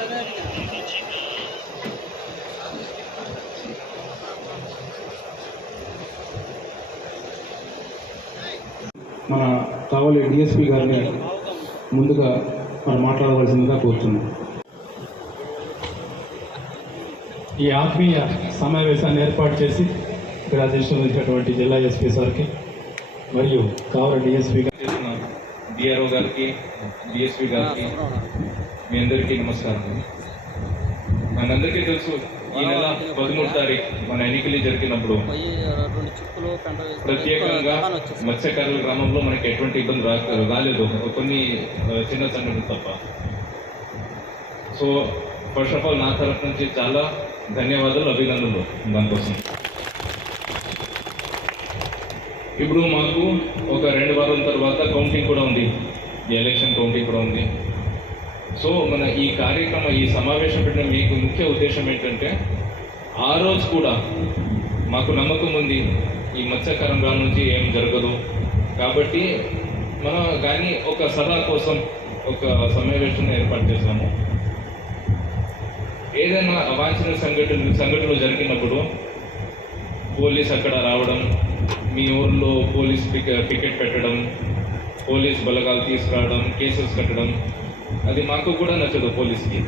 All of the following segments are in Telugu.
మన కావలి డిఎస్పీ గారిని ముందుగా మనం మాట్లాడవలసిందిగా కోరుతున్నాం. ఈ ఆత్మీయ సమావేశాన్ని ఏర్పాటు చేసి ఇక్కడ అధ్యక్షులైనటువంటి జిల్లా ఎస్పీ సార్కి మరియు కావలి డిఎస్పీ గారు చేసిన డిఆర్ఓ గారికి డిఎస్పీ గారికి మీ అందరికీ నమస్కారం. మనందరికీ తెలుసు ఈ నెల 13వ తారీఖు మన ఎన్నికలు జరిగినప్పుడు ప్రత్యేకంగా మత్స్యకారుల గ్రామంలో మనకి ఎటువంటి ఇబ్బంది రాలేదు, కొన్ని చిన్న సంఘటనలు తప్ప. సో ఫస్ట్ ఆఫ్ ఆల్ నా తరఫు నుంచి చాలా ధన్యవాదాలు, అభినందనలు దానికోసం. ఇప్పుడు మాకు ఒక 2 వారాల తర్వాత కౌంటింగ్ కూడా ఉంది, ఈ ఎలక్షన్ కౌంటింగ్ కూడా ఉంది. సో మన ఈ కార్యక్రమం, ఈ సమావేశం పెట్టిన మీకు ముఖ్య ఉద్దేశం ఏంటంటే, ఆ రోజు కూడా మాకు నమ్మకం ఉంది ఈ మత్స్యకారం గ్రామం నుంచి ఏం జరగదు కాబట్టి మనం కానీ ఒక సలహా కోసం ఒక సమావేశం ఏర్పాటు చేశాము. ఏదైనా అవాంఛనీయ సంఘటనలు జరిగినప్పుడు పోలీస్ అక్కడ రావడం, మీ ఊర్లో పోలీస్ పికెట్ పెట్టడం, పోలీస్ బలగాలు తీసుకురావడం, కేసెస్ కట్టడం, అది మాకు కూడా నచ్చదు పోలీస్కి.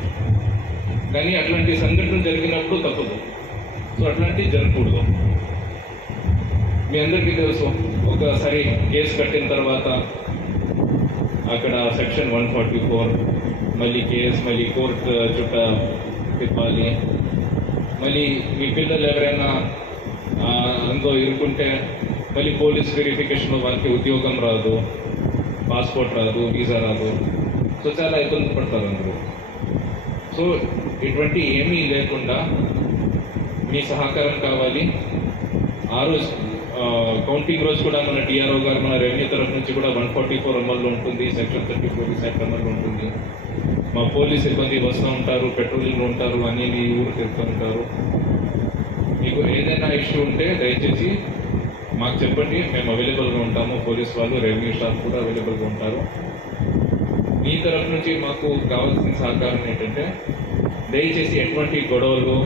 కానీ అట్లాంటి సంఘటనలు జరిగినప్పుడు తప్పదు. సో అట్లాంటివి జరగకూడదు. మీ అందరికీ తెలుసు, ఒకసారి కేసు కట్టిన తర్వాత అక్కడ సెక్షన్ 144 మళ్ళీ కేసు, మళ్ళీ కోర్టు చుట్ట తిప్పాలి. మళ్ళీ మీ పిల్లలు ఎవరైనా అందులో ఇరుక్కుంటే మళ్ళీ పోలీస్ వెరిఫికేషన్లో వాళ్ళకి ఉద్యోగం రాదు, పాస్పోర్ట్ రాదు, వీసా రాదు. సో చాలా ఇబ్బంది పడతారు అందరూ. సో ఇటువంటి ఏమీ లేకుండా మీ సహకారం కావాలి. ఆ రోజు కౌంటింగ్ రోజు కూడా మన డిఆర్ఓ గారు, మన రెవెన్యూ తరఫు నుంచి కూడా 144 అమల్లో ఉంటుంది, సెక్షన్ 34 యాక్ట్ అమల్లో ఉంటుంది. మా పోలీస్ సిబ్బంది వస్తూ ఉంటారు, పెట్రోలింగ్లో ఉంటారు, అన్ని ఊరు తిరుగుతూ ఉంటారు. మీకు ఏదైనా ఇష్యూ ఉంటే దయచేసి మాకు చెప్పండి, మేము అవైలబుల్గా ఉంటాము. పోలీస్ వాళ్ళు, రెవెన్యూ స్టాఫ్ కూడా అవైలబుల్గా ఉంటారు. మీ తరఫు నుంచి మాకు కావాల్సిన సహకారం ఏంటంటే, దయచేసి ఎటువంటి గొడవలు,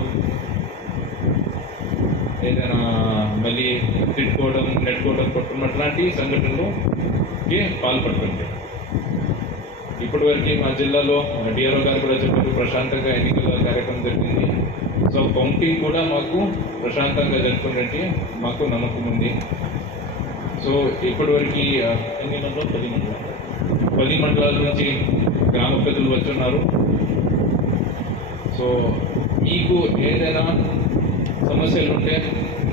ఏదైనా మళ్ళీ తిట్టుకోవడం, నెట్టుకోవడం, కొట్టడం అట్లాంటి సంఘటనలుకి పాల్పడుతుంది. ఇప్పటివరకు మా జిల్లాలో డిఆర్ఓ గారు కూడా చెప్పారు, ప్రశాంతంగా ఎన్నికల కార్యక్రమం జరిగింది. సో కౌంటింగ్ కూడా మాకు ప్రశాంతంగా జరుగుతున్నట్టు మాకు నమ్మకం ఉంది. సో ఇప్పటివరకు ఎన్ని మండలాలు, 10 మండలాల నుంచి గ్రామ పెద్దలు వచ్చున్నారు. సో మీకు ఏదైనా సమస్యలు ఉంటే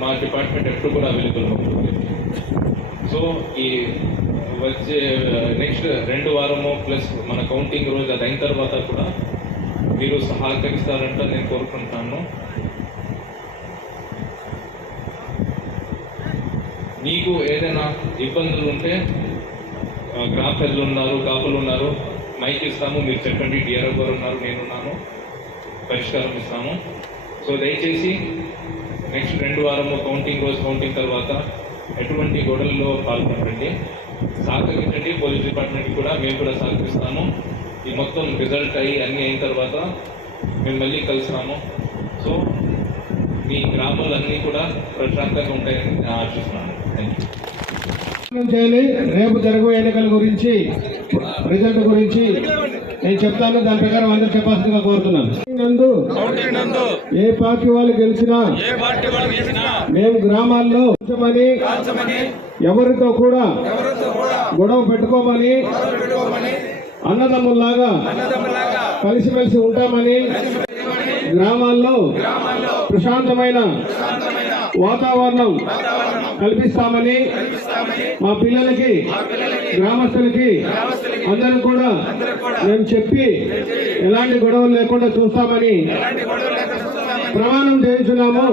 మా డిపార్ట్మెంట్ ఎప్పుడు కూడా అవైలబుల్ ఉంటుంది. సో ఈ వచ్చే నెక్స్ట్ 2 వారము ప్లస్ మన కౌంటింగ్ రోజు అది అయిన తర్వాత కూడా మీరు సహకరిస్తారంట నేను కోరుకుంటాను. మీకు ఏదైనా ఇబ్బందులు ఉంటే గ్రామ పెద్దలు ఉన్నారు, కాపులు ఉన్నారు, మైక్ ఇస్తాము, మీరు చెప్పండి. డిఆర్ఓ గారు ఉన్నారు, నేనున్నాను, పరిష్కారం ఇస్తాము. సో దయచేసి నెక్స్ట్ 2 వారము కౌంటింగ్ రోజు, కౌంటింగ్ తర్వాత ఎటువంటి గొడవల్లో పాల్గొనండి, సహకరించండి. పోలీస్ డిపార్ట్మెంట్కి కూడా మేము కూడా సహకరిస్తాము. ఈ మొత్తం రిజల్ట్ అయ్యి అన్నీ అయిన తర్వాత మేము మళ్ళీ కలుస్తాము. సో మీ గ్రామాలన్నీ కూడా ప్రశాంతంగా ఉంటాయని నేను ఆశిస్తున్నాను. Thank you. రేపు జరుగు ఎన్నికల గురించి, రిజల్ట్ గురించి నేను చెప్తాను, దాని ప్రకారం అందరూ చెప్పాల్సిందిగా కోరుతున్నాను. ఏ పార్టీ వాళ్ళు గెలిచినా మేము గ్రామాల్లో ఎవరితో కూడా గొడవ పెట్టుకోమని, అన్నదమ్ముల్లాగా కలిసిమెలిసి ఉంటామని, గ్రామాల్లో ప్రశాంతమైన వాతావరణం కల్పిస్తామని, మా పిల్లలకి, గ్రామస్తులకి అందరూ కూడా మేము చెప్పి ఎలాంటి గొడవలు లేకుండా చూస్తామని ప్రమాణం చేయించున్నాము.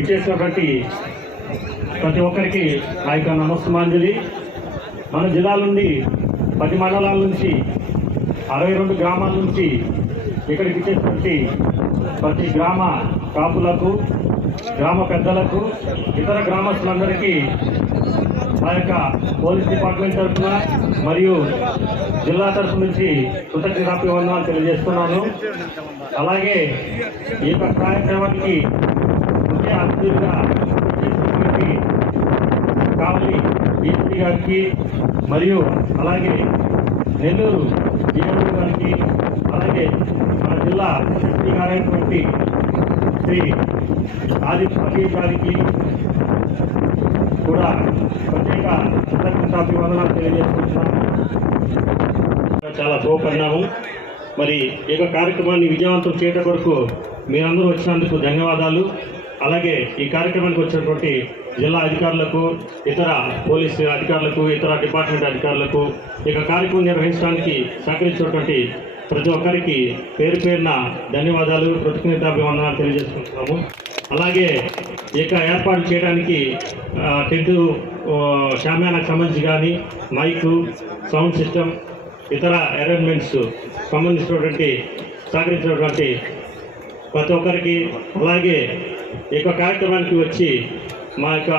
ఇచ్చేసినటువంటి ప్రతి ఒక్కరికి నా యొక్క నమస్తమాంజలి. మన జిల్లా నుండి 10 మండలాల నుంచి 62 గ్రామాల నుంచి ఇక్కడికి ఇచ్చేటువంటి ప్రతి గ్రామ కాపులకు, గ్రామ పెద్దలకు, ఇతర గ్రామస్తులందరికీ మా యొక్క పోలీస్ డిపార్ట్మెంట్ తరఫున మరియు జిల్లా తరఫు నుంచి కృతజ్ఞతాభివందనాలు తెలియజేస్తున్నాను. అలాగే ఈ యొక్క కార్యక్రమానికి ముఖ్య అతిథులుగా చేసినటువంటి కావలి డీసీ గారికి మరియు అలాగే నెల్లూరు డిఎంఓ గారికి అలాగే మన జిల్లా ఎస్పీ గారైనటువంటి శ్రీ ఆదిత్య గారికి కూడా ప్రత్యేక కృతజ్ఞతాభివందనాలు తెలియజేసుకుంటున్నాను. చాలా శుభపరిణామం. మరి ఈ యొక్క కార్యక్రమాన్ని విజయవంతం చేయడం కొరకు మీరందరూ వచ్చినందుకు ధన్యవాదాలు. అలాగే ఈ కార్యక్రమానికి వచ్చినటువంటి జిల్లా అధికారులకు, ఇతర పోలీసు అధికారులకు, ఇతర డిపార్ట్మెంట్ అధికారులకు ఈ యొక్క కార్యక్రమం నిర్వహించడానికి సహకరించినటువంటి ప్రతి ఒక్కరికి పేరు పేరున ధన్యవాదాలు, కృతజ్ఞతాభివందనాలు తెలియజేసుకుంటున్నాము. అలాగే ఈ యొక్క ఏర్పాటు చేయడానికి టెంటు షామ్యానాకు సంబంధించి కానీ మైకు, సౌండ్ సిస్టమ్, ఇతర అరేంజ్మెంట్స్ సంబంధించినటువంటి సహకరించినటువంటి ప్రతి ఒక్కరికి, అలాగే ఈ యొక్క కార్యక్రమానికి వచ్చి మా యొక్క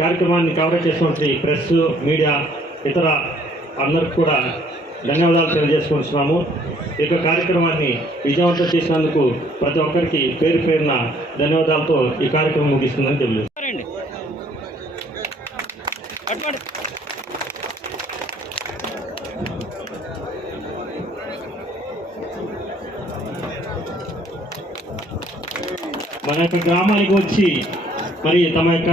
కార్యక్రమాన్ని కవరేజ్ చేసినటువంటి ప్రెస్, మీడియా, ఇతర అందరికి కూడా ధన్యవాదాలు తెలియజేసుకుంటున్నాము. ఈ యొక్క కార్యక్రమాన్ని విజయవంతం చేసినందుకు ప్రతి ఒక్కరికి పేరు పేరున ధన్యవాదాలతో ఈ కార్యక్రమం ముగిస్తుందని తెలియజేస్తాను. మన యొక్క గ్రామానికి వచ్చి మరి తమ యొక్క